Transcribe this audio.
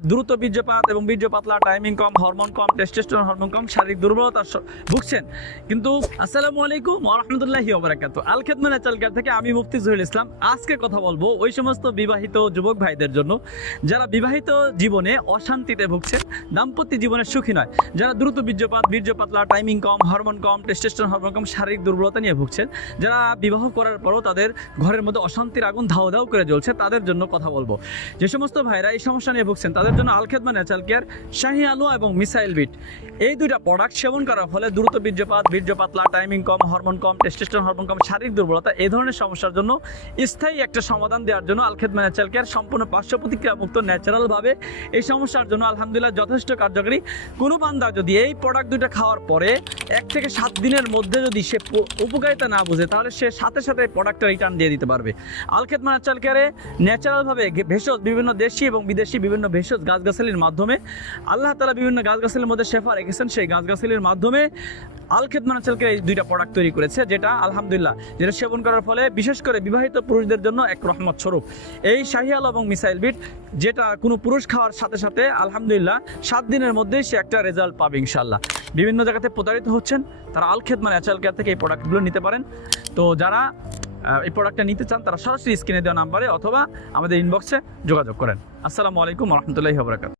দ্রুত বীর্যপাত এবং বীর্য পাতলা, টাইমিং কম, হরমোন কম, টেস্টোস্টেরন হরমোন কম, শারীরিক দুর্বলতা ভুগছেন কিন্তু আসসালামু আলাইকুম ওয়া রাহমাতুল্লাহি ওয়া বারাকাতুহু। আল খেদমা ন্যাচারাল কেয়ার থেকে আমি মুফতি জহিরুল ইসলাম। আজকে কথা বলবো ওই সমস্ত বিবাহিত যুবক ভাইদের জন্য যারা বিবাহিত জীবনে অশান্তিতে ভুগছেন, দাম্পত্য জীবনে সুখী নয়, যারা দ্রুত বীর্যপাত, বীর্য পাতলা, টাইমিং কম, হরমোন কম, টেস্টোস্টেরন হরমোন কম, শারীরিক দুর্বলতা নিয়ে ভুগছেন, যারা বিবাহ করার পরও তাদের ঘরের মধ্যে অশান্তির আগুন ধাও ধাও করে জ্বলছে, তাদের জন্য কথা বলবো। যে সমস্ত ভাইরা এই সমস্যা নিয়ে ভুগছেন তাদের জন্য আল খেদমা ন্যাচারাল কেয়ার শাহি আলো এবং মিসাইল বিট এই দুইটা প্রোডাক্ট সেবন করার ফলে দ্রুত বীর্যপাত, বীর্য পাতলা, টাইমিং কম, হরমোন কম, টেস্টোস্টেরন হরমোন কম, শারীরিক দুর্বলতা এই ধরনের সমস্যার জন্য স্থায়ী একটা সমাধান দেওয়ার জন্য আল খেদমা ন্যাচারাল কেয়ার সম্পূর্ণ পার্শ্ব প্রতিক্রিয়া মুক্ত ন্যাচারালভাবে এই সমস্যার জন্য আলহামদুলিল্লাহ যথেষ্ট কার্যকরী। কোনো বান্দা যদি এই প্রোডাক্ট দুইটা খাওয়ার পরে 1 থেকে 7 দিনের মধ্যে যদি সে উপকারিতা না বুঝে তাহলে সে সাথে সাথে প্রোডাক্টটা রিটার্ন দিয়ে দিতে পারবে। আল খেদমা ন্যাচারাল কেয়ারে ন্যাচারালভাবে ভেষজ বিভিন্ন দেশি এবং বিদেশি বিভিন্ন ভেষজ গাছগাছালির মাধ্যমে আল্লাহ তাআলা বিভিন্ন গাছগাছালির মধ্যে শেফা রেখেছেন, সেই গাছগাছালির মাধ্যমে আল খেদমা ন্যাচারাল কেয়ার এই দুইটা প্রোডাক্ট তৈরি করেছে, যেটা আলহামদুলিল্লাহ যেটা সেবন করার ফলে বিশেষ করে বিবাহিত পুরুষদের জন্য এক রহমত স্বরূপ। এই শাহি আলো এবং মিসাইল বিট যেটা কোনো পুরুষ খাওয়ার সাথে সাথে আলহামদুলিল্লাহ 7 দিনের মধ্যেই সে একটা রেজাল্ট পাবে ইনশাআল্লাহ। বিভিন্ন জায়গাতে প্রতারিত হচ্ছেন তারা আল খেদমা ন্যাচারাল কেয়ার থেকে এই প্রোডাক্টগুলো নিতে পারেন। তো যারা এই প্রোডাক্টটা নিতে চান তারা সরাসরি স্ক্রিনে দেওয়া নাম্বারে অথবা আমাদের ইনবক্সে যোগাযোগ করেন। আসসালামু আলাইকুম ওয়া রাহমাতুল্লাহি ওয়া বারাকাতুহু।